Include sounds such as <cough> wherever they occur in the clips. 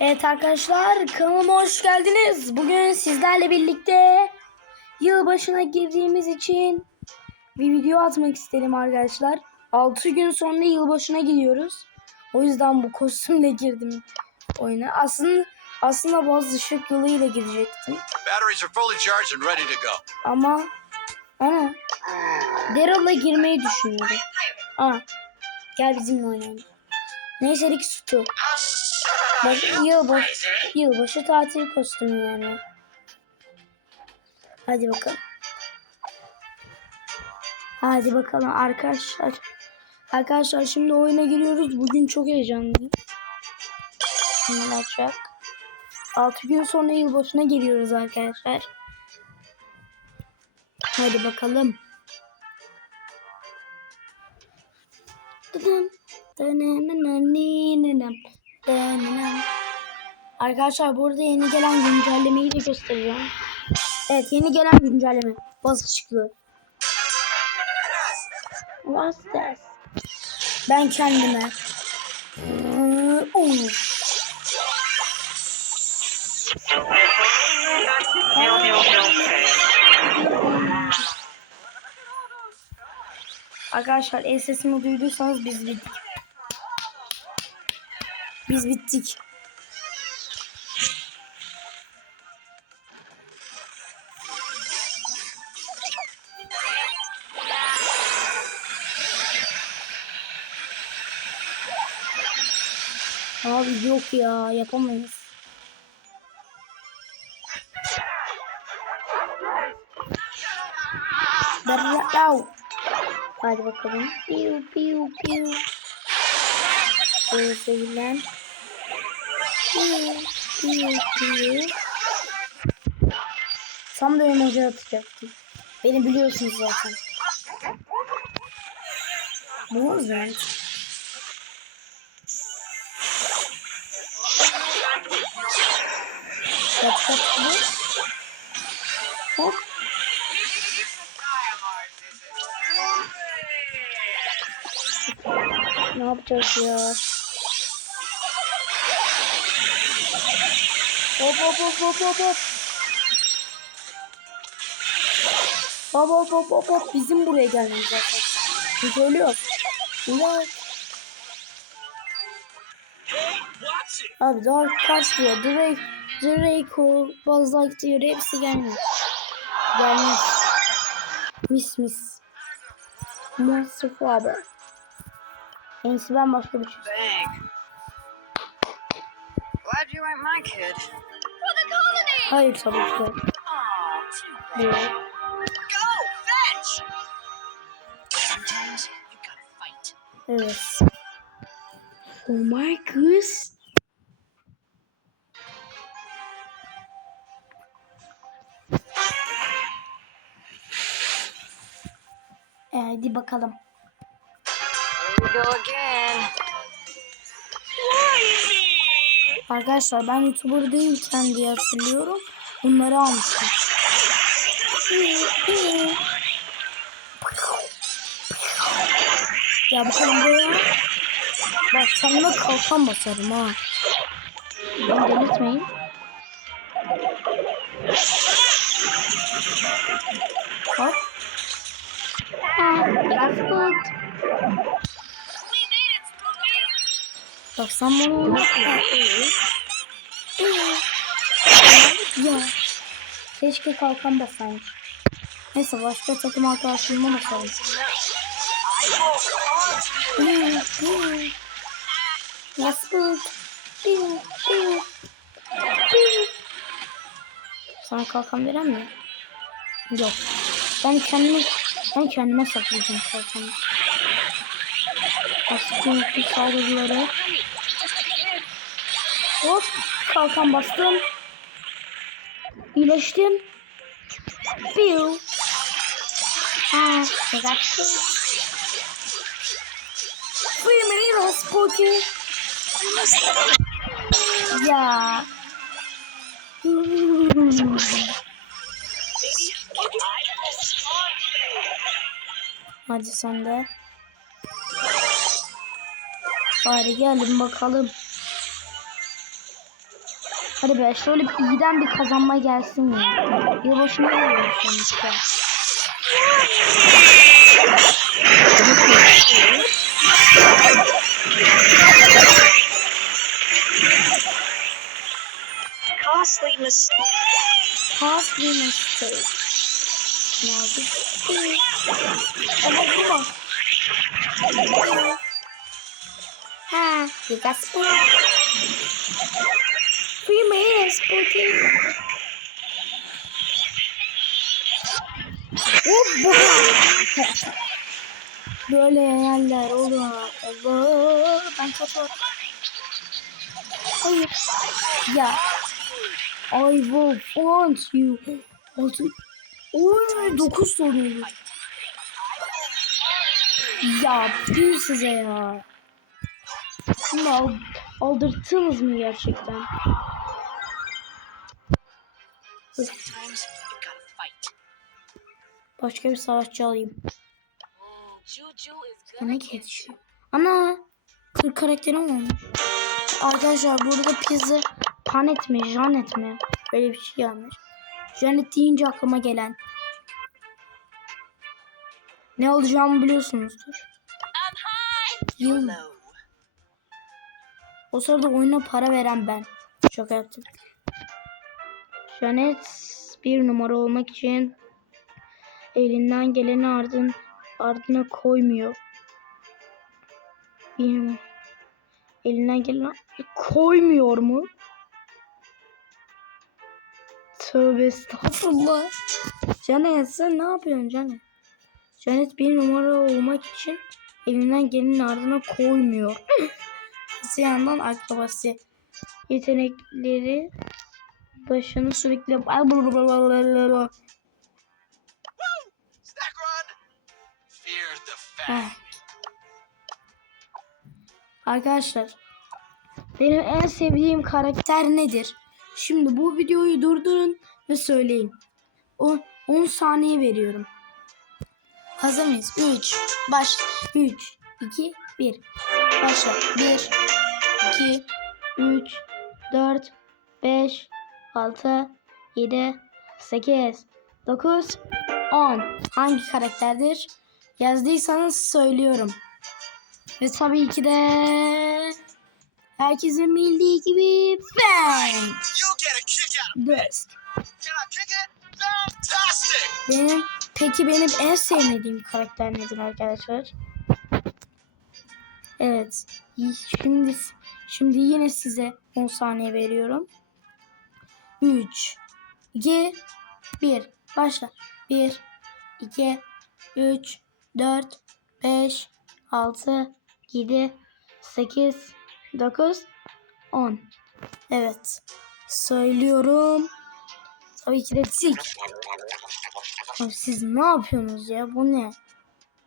Evet arkadaşlar kanalıma hoş geldiniz. Bugün sizlerle birlikte yılbaşına girdiğimiz için bir video atmak istedim arkadaşlar. 6 gün sonra yılbaşına gidiyoruz. O yüzden bu kostümle girdim oyuna. Aslında aslında boz ışık yılıyla girecektim. Ama ana Daryl'la girmeyi düşünüyorum. Aa, gel bizimle oynayalım. Neyse Rick Sutu. Bak yılbaşı, yılbaşı tatil kostümü yani. Hadi bakalım. Hadi bakalım arkadaşlar. Arkadaşlar şimdi oyuna giriyoruz. Bugün çok heyecanlıyım. Ne olacak? 6 gün sonra yılbaşına giriyoruz arkadaşlar. Hadi bakalım. Dıdım, dınınınınınınım, dınınım. Arkadaşlar burada yeni gelen güncellemeyi de göstereceğim. Evet yeni gelen güncelleme. Basışıklı. What's this? Ben kendime. Oh. Arkadaşlar el sesimi duyduysanız biz bittik. Biz bittik. Yok ya yapamayız. Berlav. Hadi bakalım. Piu piu piu. Böyle sevilen. Piu piu piu. Tam da emoji atacaktım. Beni biliyorsunuz zaten. Bu mu Kaç kaç bu? Hop. Ne yapacağız ya? Hop hop hop hop hop hop. Hop hop hop hop hop. Bizim buraya gelmemiz zaten. Çünkü ölüyor. Ulan. Abi Dark karşıya Drake, Draco, Buzz Lightyear hepsi gelmiş. Gelmiş. Mis mis. Monster Faber. En iyisi ben başka bir şey. Glad you ain't my kid. Hayır tabii ki. de. Aw, too bad. Değil. Go, fetch! Sometimes you gotta fight. Evet. Oh my goodness. E, hadi bakalım. Arkadaşlar ben YouTuber değilken diye hatırlıyorum. Bunları almıştım. Ya bakalım buraya. Bak kendime kalkan basarım ha. Beni delirtmeyin. Hop. Bak sen bana Ya. Keşke kalkan basaymış. Neyse başka takım arkadaşlarıma basalım. Piu. Sana kalkan veren mi? Yok. Ben kendime ben kendime saklayacağım kalkanı. Aslında saldırıları. Hop kalkan bastım. İyileştim. Piu. Ha, güzel. Bienvenido, Spooky. Ya. Hadi sen de. Bari gelin bakalım. Hadi be şöyle bir iyiden bir kazanma gelsin ya. Yılbaşına oluyor sonuçta. Costly mistake. Bir mistake. Ha, you got spoiled. Free man, spooky. Hoppa. Böyle yerler olur. Allah. Ben kaçar. Hayır. Ya. I will want you. Altı. Oy, dokuz soruyor. Ya bir size ya. Bunu al, aldırttınız mı gerçekten? Başka bir savaşçı alayım. Yemek yetişiyor. Ana 40 karakterim olmuş. Arkadaşlar burada pizza panet mi janet mi? Böyle bir şey gelmiş. Janet deyince aklıma gelen. Ne olacağımı biliyorsunuzdur. Yıl. O sırada oyuna para veren ben. Şaka yaptım. Janet bir numara olmak için elinden geleni ardın ardına koymuyor. Bir elinden geleni koymuyor mu? Tövbe estağfurullah. Janet sen ne yapıyorsun Janet? Janet bir numara olmak için elinden gelenin ardına koymuyor. <laughs> Öte yandan akrabası. Yetenekleri başını sürekli. Arkadaşlar benim en sevdiğim karakter nedir? Şimdi bu videoyu durdurun ve söyleyin. O 10 saniye veriyorum. Hazır mıyız? 3 baş 3 2 1 Başla. 1 2 3 4 5 6 7 8 9 10 Hangi karakterdir? Yazdıysanız söylüyorum. Ve tabii ki de herkesin bildiği gibi bang. You'll get a kick out of Burst. Can I kick it? Fantastic. Benim peki benim en sevmediğim karakter nedir arkadaşlar? Evet. Şimdi şimdi yine size 10 saniye veriyorum. 3 2 1 başla. 1 2 3 4 5 6 7 8 9 10 Evet. Söylüyorum. Tabii ki de tik. Abi siz ne yapıyorsunuz ya? Bu ne?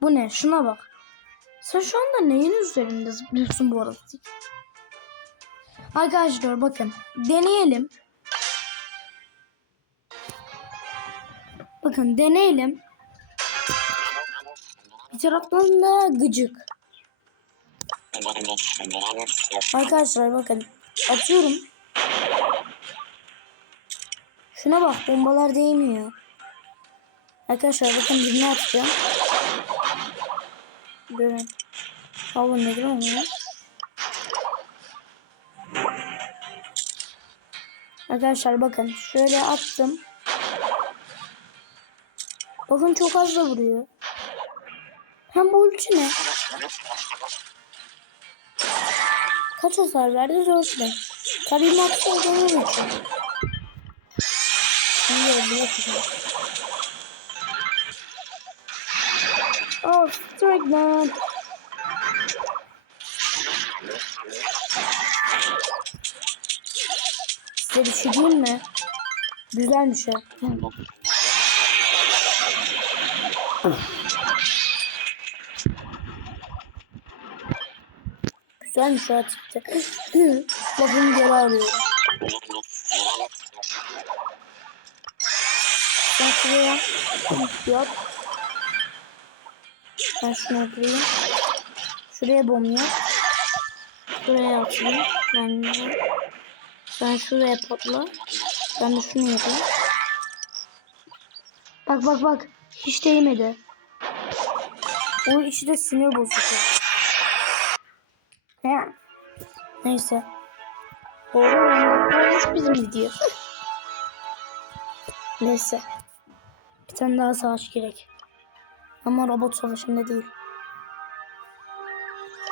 Bu ne? Şuna bak. Sen şu anda neyin üzerinde zıplıyorsun bu arada? Arkadaşlar bakın. Deneyelim. Bakın deneyelim. Bir taraftan da gıcık. Arkadaşlar bakın. Atıyorum. Şuna bak bombalar değmiyor. Arkadaşlar bakın birini atacağım. Böyle. Hava nedir ya? Arkadaşlar bakın şöyle attım. Bakın çok az da vuruyor. Hem bu ulti ne? Kaç hasar verdi zorla. Tabii olduğunu unuttum. Şimdi yapacağım. Oh, that. Size şey diyeyim mi? Güzelmiş ha. Güzelmiş ha tipte. Lafımı geri alıyorum. Sen şuraya yap. Ben şunu yapayım. Şuraya bomb yap. Şuraya atayım. Ben de Sen şuraya patla. Ben de şunu yapayım. Bak bak bak. Hiç değmedi. O içi de sinir bozucu. Ya. Neyse. Doğru olmuş bizim video. <laughs> Neyse. Bir tane daha savaş gerek. Ama robot savaşında değil.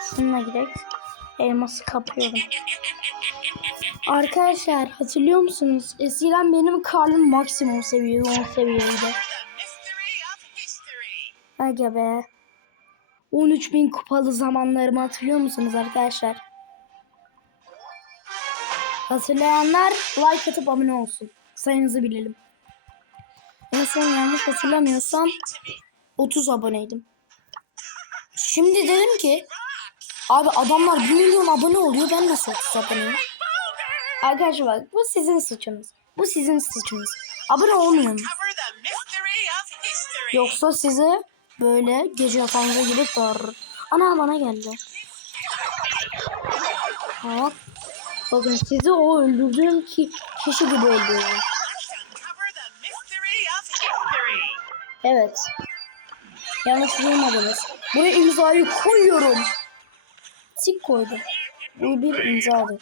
Şununla gerek. Elması kapıyorum. Arkadaşlar hatırlıyor musunuz? Eskiden benim karnım maksimum seviyeydi. 10 seviyeydi. Aga be. 13.000 kupalı zamanlarımı hatırlıyor musunuz arkadaşlar? Hatırlayanlar like atıp abone olsun. Sayınızı bilelim. En son yanlış hatırlamıyorsam 30 aboneydim. Şimdi dedim ki abi adamlar 1 milyon abone oluyor ben nasıl 30 aboneyim? Arkadaşlar bak bu sizin suçunuz. Bu sizin suçunuz. Abone olmayın. Yoksa size böyle gece yatağınıza girip dar. Ana bana geldi. Hop. Bakın sizi o öldürdüğüm ki kişi gibi history. Evet. Yanlış duymadınız. Buraya imzayı koyuyorum. Tik koydum. Bu bir imzadır.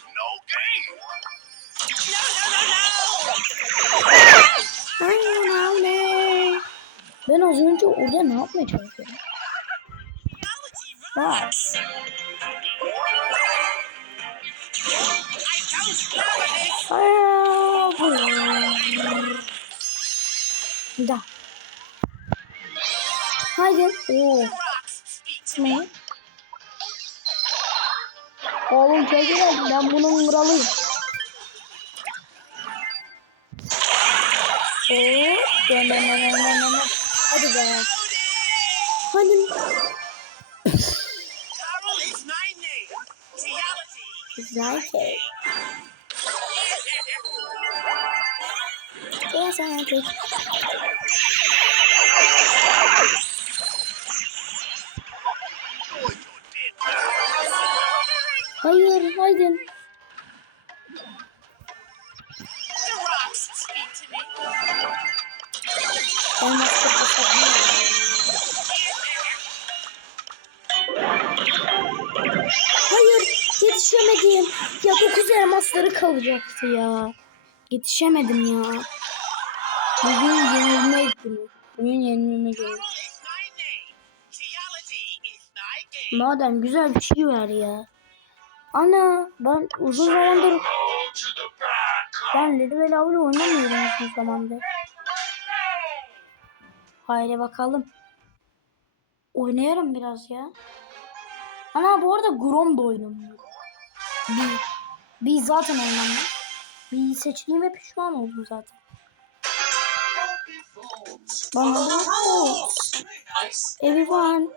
Ben az önce orada ne yapmaya çalışıyorum? Bak. Da. Haydi. Oo. Ne? Oğlum çekil ben bunun kralıyım. Oo. Dön dön dön dön dön dön. Hadi be. Hadi. Güzel şey. Gel sen artık. Haydi. Hayır, yetişemedim. Ya dokuz elmasları kalacaktı ya. Yetişemedim ya. Bugün yenilme günü. Bugün yenilme günü. Madem güzel bir şey ver ya. Ana ben uzun zamandır ben Lili ve Lavli oynamıyorum uzun zamandır. Haydi bakalım. Oynayalım biraz ya. Ana bu arada Grom da oynamıyor. Bir, bir zaten oynamıyor. Bir seçtiğime pişman oldum zaten. Bana da Everyone.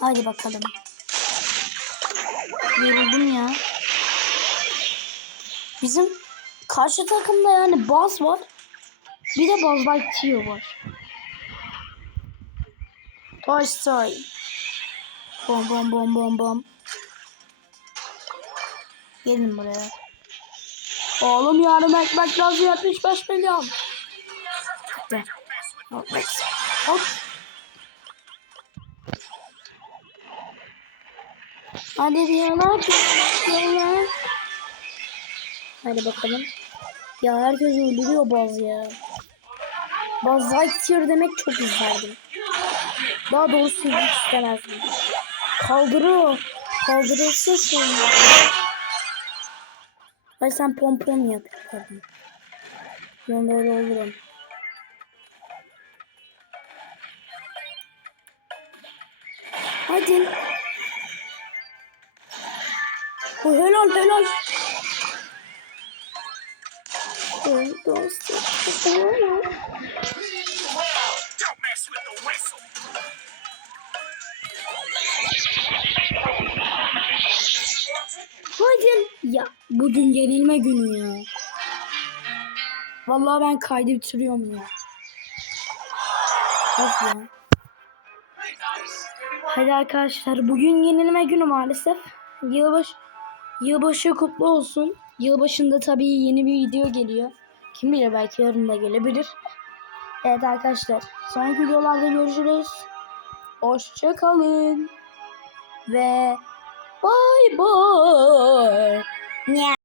Hadi bakalım. Yoruldum ya. Bizim karşı takımda yani Buzz var. Bir de Buzz Lightyear var. Toy Story. Bom bom bom bom bom. Gelin buraya. Oğlum yarım ekmek lazım 75 milyon. Hop. Hadi diyorlar. diyorlar. Hadi bakalım. Ya herkes öldürüyor Baz ya. Baz Lightyear demek çok isterdim. Daha doğrusu hiç istemezdim. Kaldırıyor. Kaldırırsa şey. Ay sen pompon yap. Pardon. Ben böyle olurum. Hadi. O helal helal. Ay, dostum. Don't mess with the whistle. Hadi. Ya bugün yenilme günü ya. Vallahi ben kaydı bitiriyorum ya. Of ya. Hadi arkadaşlar bugün yenilme günü maalesef. Yılbaşı yılbaşı kutlu olsun. Yılbaşında tabii yeni bir video geliyor. Kim bilir belki yarın da gelebilir. Evet arkadaşlar sonraki videolarda görüşürüz. Hoşçakalın. Ve bay bay. Нет.